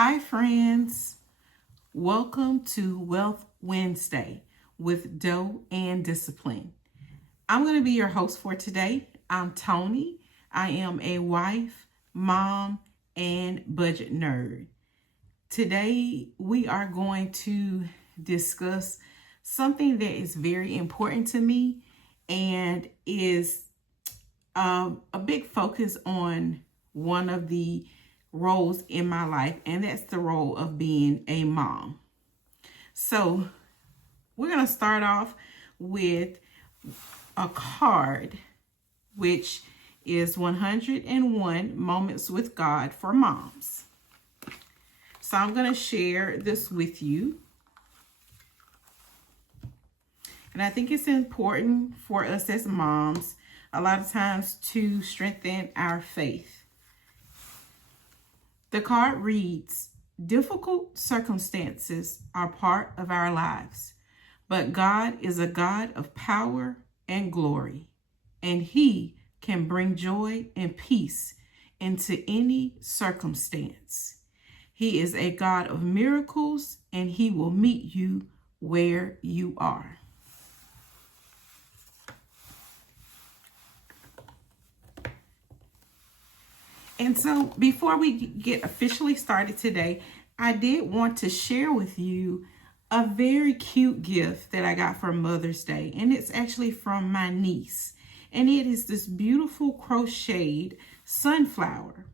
Hi, friends. Welcome to Wealth Wednesday with Dough and Discipline. I'm going to be your host for today. I'm Toni. I am a wife, mom, and budget nerd. Today, we are going to discuss something that is very important to me and is a big focus on one of the roles in my life, and that's the role of being a mom. So we're going to start off with a card, which is 101 Moments with God for Moms. So I'm going to share this with you. And I think it's important for us as moms, a lot of times, to strengthen our faith. The card reads, difficult circumstances are part of our lives, but God is a God of power and glory, and He can bring joy and peace into any circumstance. He is a God of miracles, and He will meet you where you are. And so before we get officially started today, I did want to share with you a very cute gift that I got for Mother's Day. And it's actually from my niece. And it is this beautiful crocheted sunflower.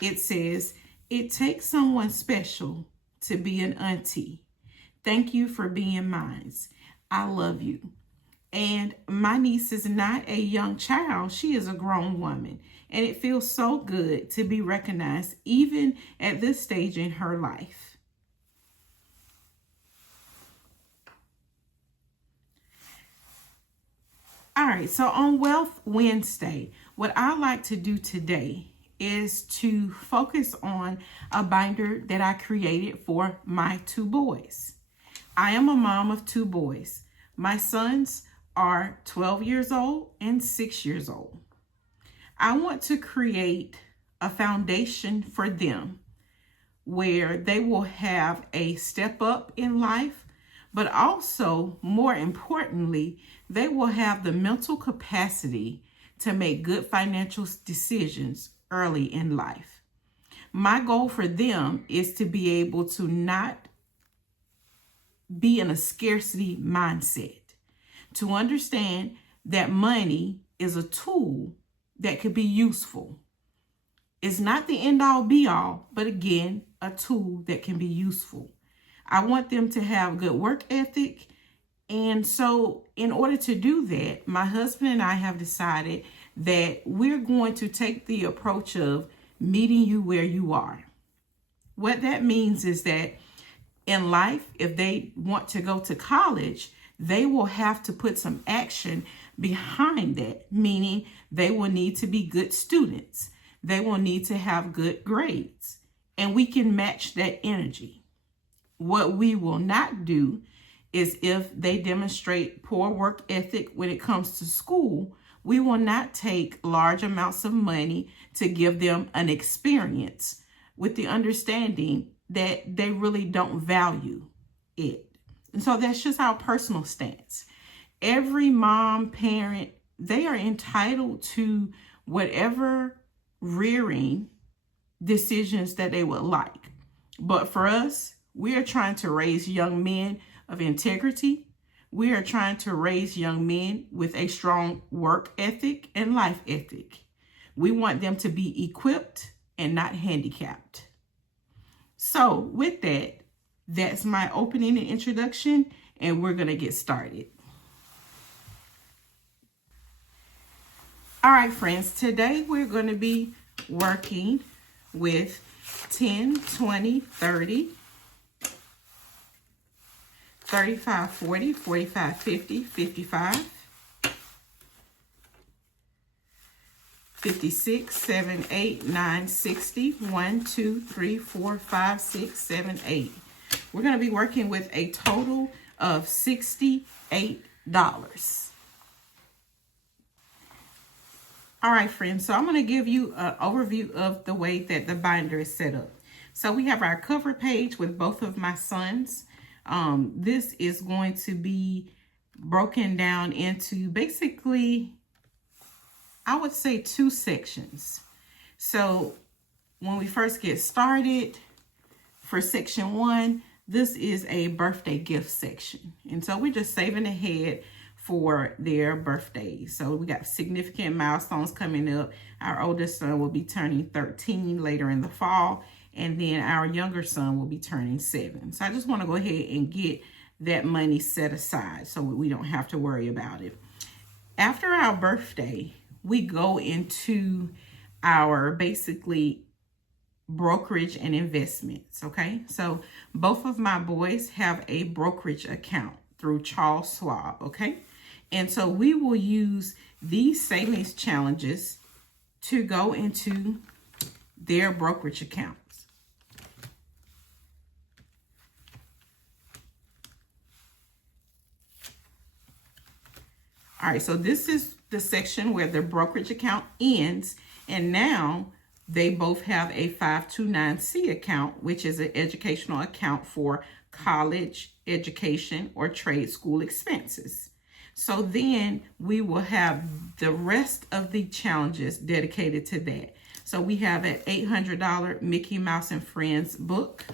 It says, "It takes someone special to be an auntie. Thank you for being mine. I love you." And my niece is not a young child. She is a grown woman. And it feels so good to be recognized even at this stage in her life. All right, so on Wealth Wednesday, what I like to do today is to focus on a binder that I created for my two boys. I am a mom of two boys. My sons are 12 years old and 6 years old. I want to create a foundation for them where they will have a step up in life, but also, more importantly, they will have the mental capacity to make good financial decisions early in life. My goal for them is to be able to not be in a scarcity mindset, to understand that money is a tool that could be useful. It's not the end all be all, but again, a tool that can be useful. I want them to have good work ethic. And so in order to do that, my husband and I have decided that we're going to take the approach of meeting you where you are. What that means is that in life, if they want to go to college, they will have to put some action behind that, meaning they will need to be good students. They will need to have good grades, and we can match that energy. What we will not do is if they demonstrate poor work ethic when it comes to school, we will not take large amounts of money to give them an experience with the understanding that they really don't value it. And so that's just our personal stance. Every mom, parent, they are entitled to whatever rearing decisions that they would like. But for us, we are trying to raise young men of integrity. We are trying to raise young men with a strong work ethic and life ethic. We want them to be equipped and not handicapped. So with that, that's my opening and introduction, and we're going to get started. All right, friends, today we're going to be working with 10, 20, 30, 35, 40, 45, 50, 55, 56, 7, 8, 9, 60, 1, 2, 3, 4, 5, 6, 7, 8. We're going to be working with a total of $68. All right, friends, so I'm going to give you an overview of the way that the binder is set up. So we have our cover page with both of my sons. This is going to be broken down into basically, I would say, 2 sections. So when we first get started, for section 1, this is a birthday gift section. And so we're just saving ahead for their birthdays. So we got significant milestones coming up. Our oldest son will be turning 13 later in the fall, and then our younger son will be turning 7. So I just want to go ahead and get that money set aside so we don't have to worry about it. After our birthday, we go into our basically brokerage and investments. Okay, so both of my boys have a brokerage account through Charles Schwab. Okay, and so we will use these savings challenges to go into their brokerage accounts. All right, so this is the section where the brokerage account ends, and now they both have a 529C account, which is an educational account for college education or trade school expenses. So then we will have the rest of the challenges dedicated to that. So we have an $800 Mickey Mouse and Friends book.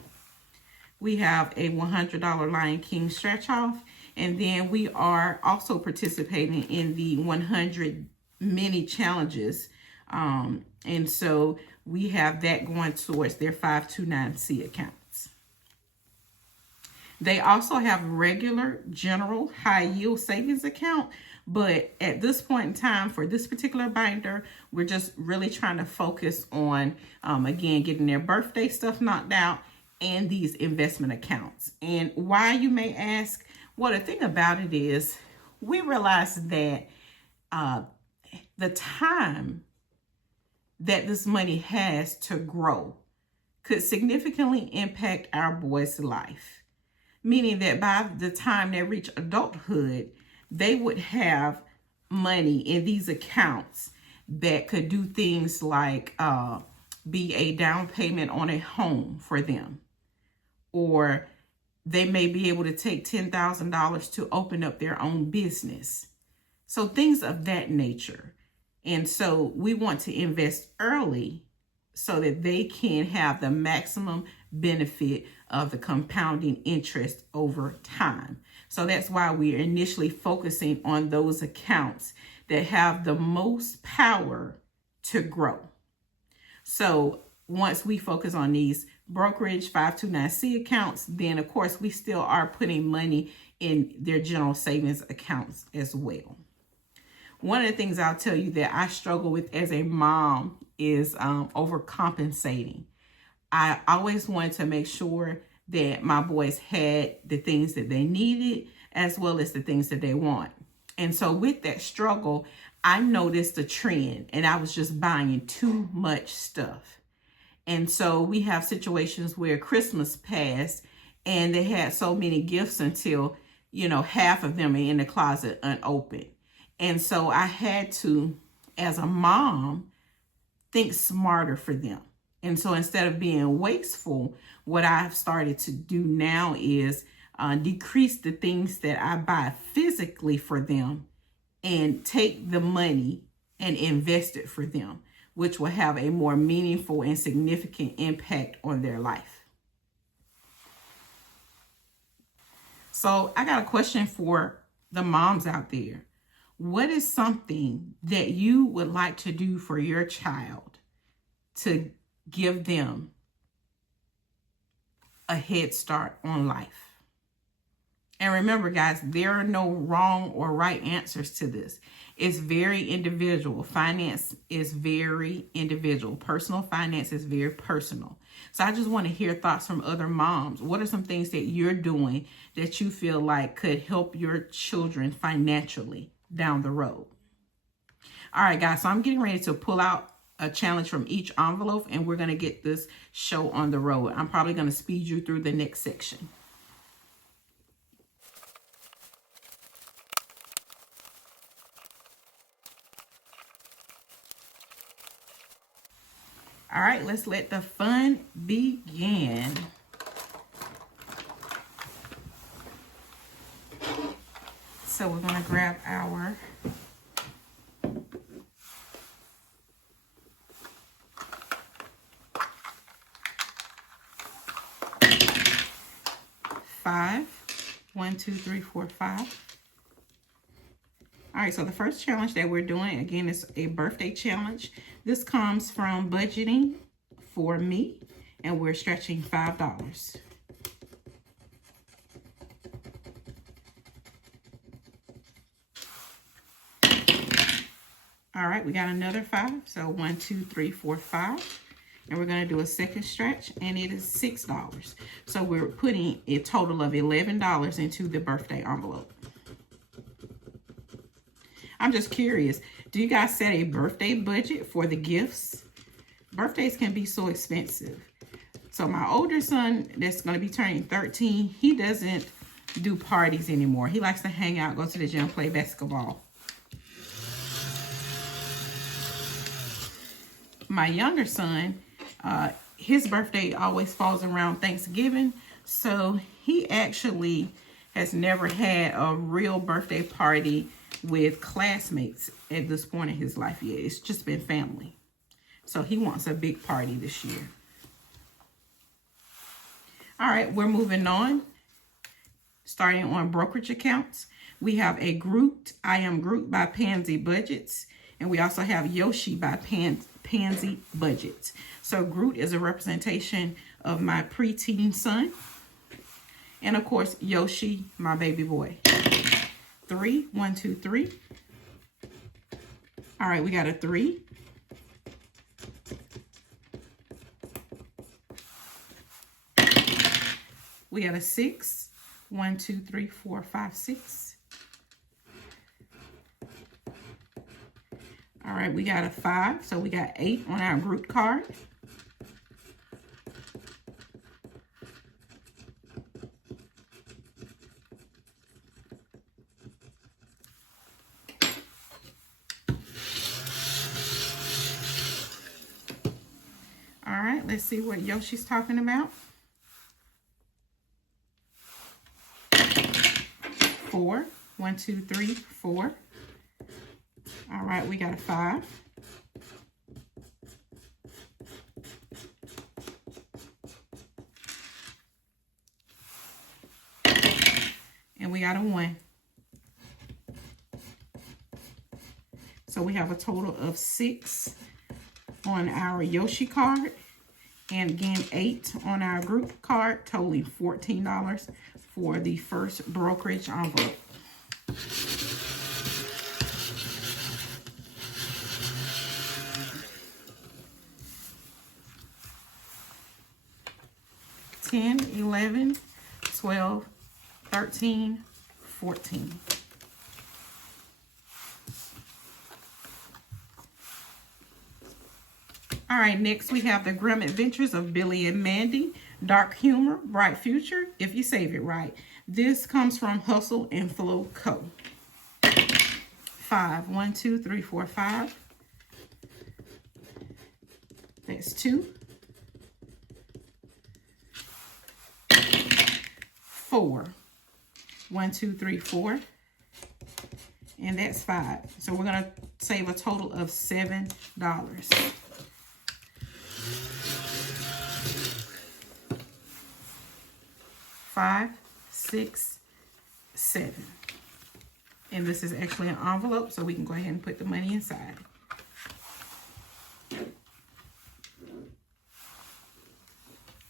We have a $100 Lion King stretch off. And then we are also participating in the 100 mini challenges. And so we have that going towards their 529C accounts. They also have regular general high yield savings account. But at this point in time, for this particular binder, we're just really trying to focus on, again, getting their birthday stuff knocked out and these investment accounts. And why, you may ask? Well, the thing about it is we realize that the time that this money has to grow could significantly impact our boys' life. Meaning that by the time they reach adulthood, they would have money in these accounts that could do things like be a down payment on a home for them, or they may be able to take $10,000 to open up their own business. So things of that nature. And so we want to invest early so that they can have the maximum benefit of the compounding interest over time. So that's why we are initially focusing on those accounts that have the most power to grow. So once we focus on these brokerage 529C accounts, then of course we still are putting money in their general savings accounts as well. One of the things I'll tell you that I struggle with as a mom is overcompensating. I always wanted to make sure that my boys had the things that they needed as well as the things that they want. And so with that struggle, I noticed a trend, and I was just buying too much stuff. And so we have situations where Christmas passed and they had so many gifts until, half of them are in the closet unopened. And so I had to, as a mom, think smarter for them. And so instead of being wasteful, what I've started to do now is decrease the things that I buy physically for them and take the money and invest it for them, which will have a more meaningful and significant impact on their life. So I got a question for the moms out there. What is something that you would like to do for your child to give them a head start on life? And remember, guys, there are no wrong or right answers to this. It's very individual. Finance is very individual. Personal finance is very personal. So I just want to hear thoughts from other moms. What are some things that you're doing that you feel like could help your children financially down the road? All right, guys, so I'm getting ready to pull out a challenge from each envelope, and we're going to get this show on the road. I'm probably going to speed you through the next section. All right, let's let the fun begin. So we're going to grab our five. 1, 2, 3, 4, 5. All right, so the first challenge that we're doing, again, is a birthday challenge. This comes from budgeting for me, and we're stretching $5. All right, we got another 5. So 1, 2, 3, 4, 5. And we're going to do a second stretch, and it is $6. So we're putting a total of $11 into the birthday envelope. I'm just curious, do you guys set a birthday budget for the gifts? Birthdays can be so expensive. So my older son that's going to be turning 13, he doesn't do parties anymore. He likes to hang out, go to the gym, play basketball. My younger son, his birthday always falls around Thanksgiving. So he actually has never had a real birthday party with classmates at this point in his life yet. It's just been family. So he wants a big party this year. All right, we're moving on. Starting on brokerage accounts, we have a Groot, I Am Groot by Pansy Budgets. And we also have Yoshi by Pansy Budgets. So Groot is a representation of my preteen son. And of course, Yoshi, my baby boy. 3, 1, 2, 3. All right, we got a 3. We got a 6. 1, 2, 3, 4, 5, 6. All right, we got a 5. So we got 8 on our Groot card. All right, let's see what Yoshi's talking about. 4. 1, 2, 3, 4. All right, we got a 5. And we got a 1. So we have a total of 6 on our Yoshi card. And again, 8 on our group card, totaling $14 for the first brokerage envelope. $10, $11, $12, $13, $14. All right, next we have the Grim Adventures of Billy and Mandy. Dark humor, bright future, if you save it right. This comes from Hustle and Flow Co. 5. 1, 2, 3, 4, 5. That's 2. 4. 1, 2, 3, 4. And that's 5. So we're going to save a total of $7. 5, 6, 7. And this is actually an envelope, so we can go ahead and put the money inside.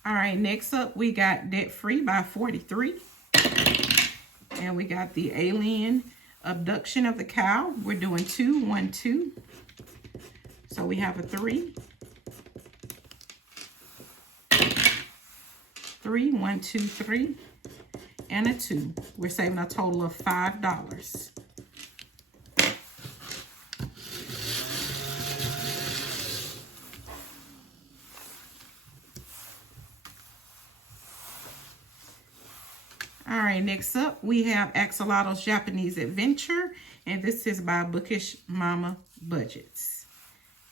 All right, next up, we got Debt Free by 43. And we got the Alien Abduction of the Cow. We're doing 2, 1, 2. So we have a 3. 3, 1, 2, 3, and a 2. We're saving a total of $5. All right, next up we have Axolotl's Japanese Adventure, and this is by Bookish Mama Budgets.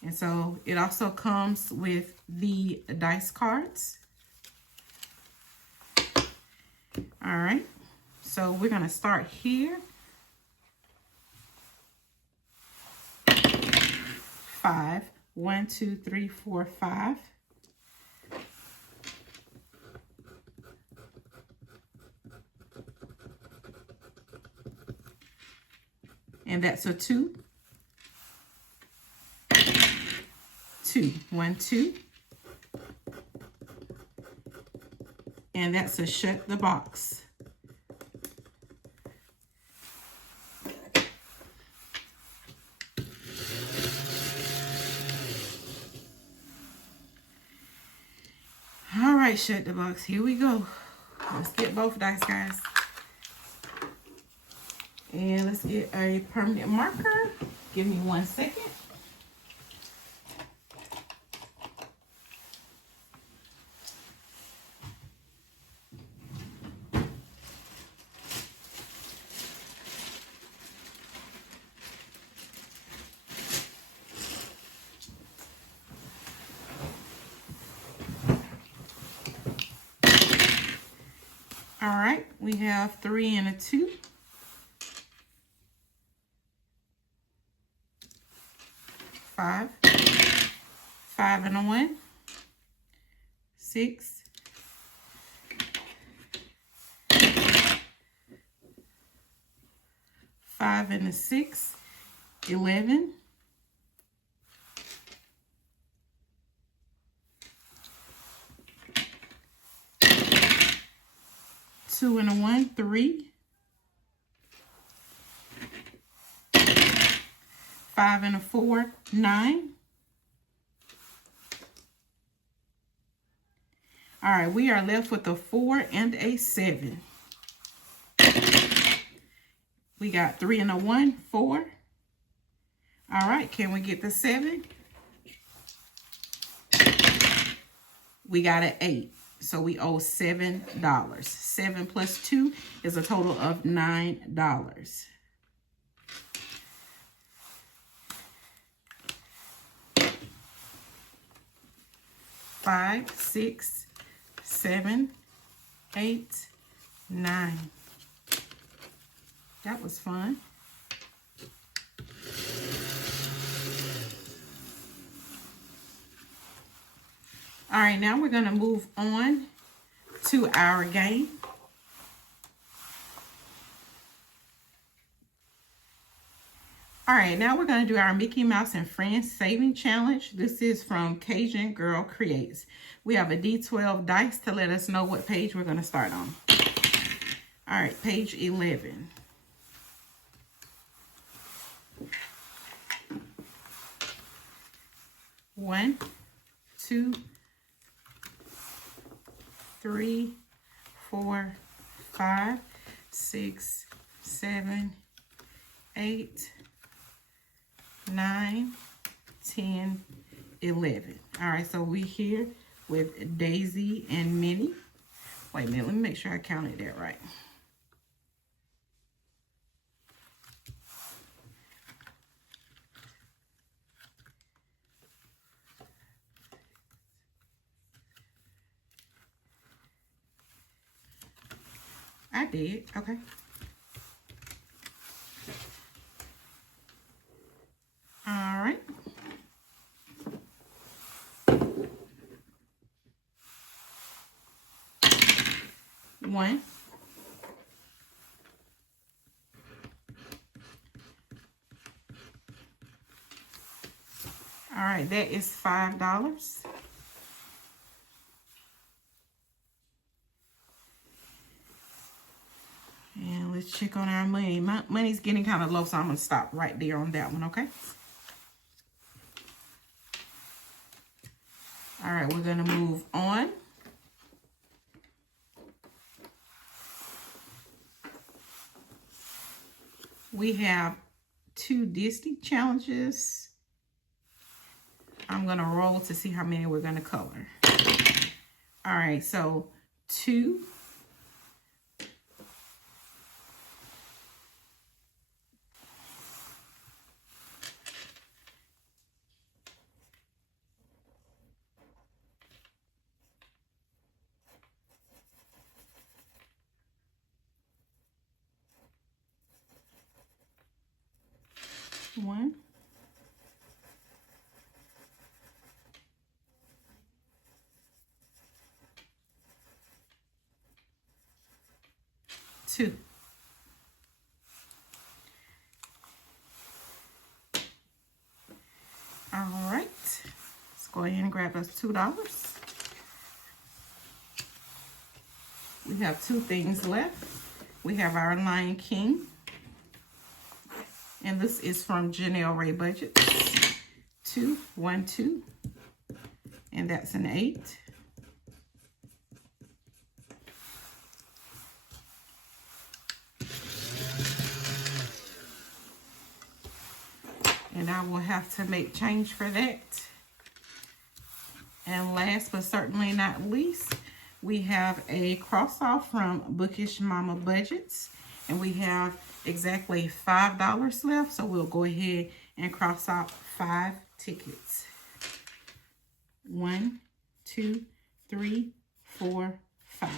And so it also comes with the dice cards. All right, so we're going to start here. 5. 1, 2, 3, 4, 5. And that's a 2. 2. 1, 2. And that's a shut the box. All right, shut the box. Here we go. Let's get both dice, guys. And let's get a permanent marker. Give me 1 second. All right, we have 3 and a 2. 5. 5 and a 1. 6. 5 and a 6. 11. 2 and a 1. 3. 5 and a 4. 9. All right, we are left with a 4 and a 7. We got 3 and a 1, 4. All right, can we get the 7? We got an 8, so we owe $7. 7 plus 2 is a total of $9. Five, 6, 7, 8, 9. That was fun. All right, now we're going to move on to our game. All right, now we're going to do our Mickey Mouse and Friends Saving Challenge. This is from Cajun Girl Creates. We have a D12 dice to let us know what page we're going to start on. All right, page 11. One, 2, 3, 4, 5, 6, 7, 8, 9, 10, 11. All right, so we here with Daisy and Minnie. Wait a minute, let me make sure I counted that right. I did, okay. All right. One. All right, that is $5. And let's check on our money. My money's getting kind of low, so I'm going to stop right there on that one, okay? All right, we're going to move on. We have 2 Disney challenges. I'm going to roll to see how many we're going to color. All right, so 2. 1, 2. All right, let's go ahead and grab us $2. We have 2 things left. We have our Lion King, and this is from Janelle Ray Budgets. 2, 1, 2, and that's an 8. And I will have to make change for that. And last but certainly not least, we have a cross off from Bookish Mama Budgets. And we have exactly $5 left. So we'll go ahead and cross out 5 tickets. 1, 2, 3, 4, 5.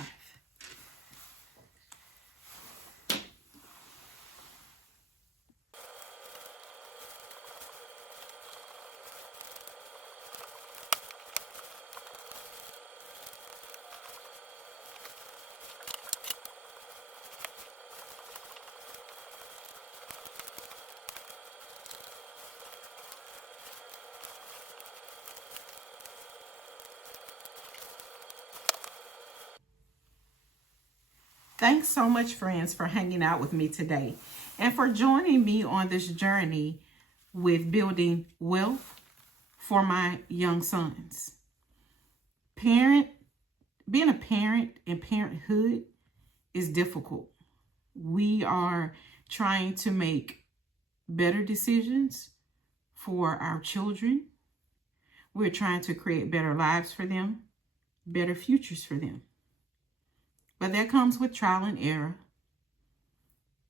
Thanks so much, friends, for hanging out with me today and for joining me on this journey with building wealth for my young sons. Being a parent and parenthood is difficult. We are trying to make better decisions for our children. We're trying to create better lives for them, better futures for them. But that comes with trial and error.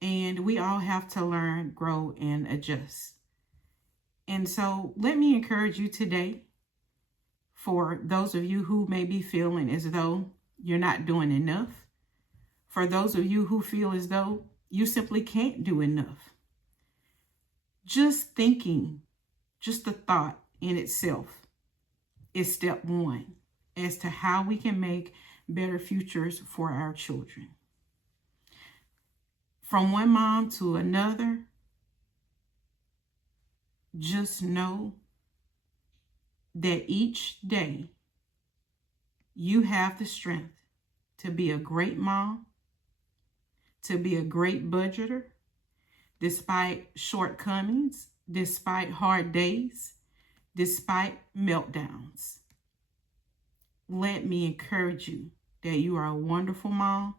And we all have to learn, grow, and adjust. And so let me encourage you today, for those of you who may be feeling as though you're not doing enough, for those of you who feel as though you simply can't do enough, just thinking, just the thought in itself is step 1 as to how we can make better futures for our children. From one mom to another, just know that each day you have the strength to be a great mom, to be a great budgeter, despite shortcomings, despite hard days, despite meltdowns. Let me encourage you that you are a wonderful mom,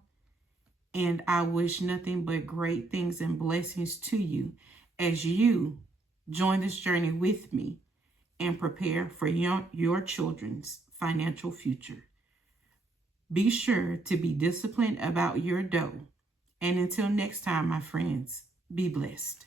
and I wish nothing but great things and blessings to you as you join this journey with me and prepare for your children's financial future. Be sure to be disciplined about your dough. And until next time, my friends, be blessed.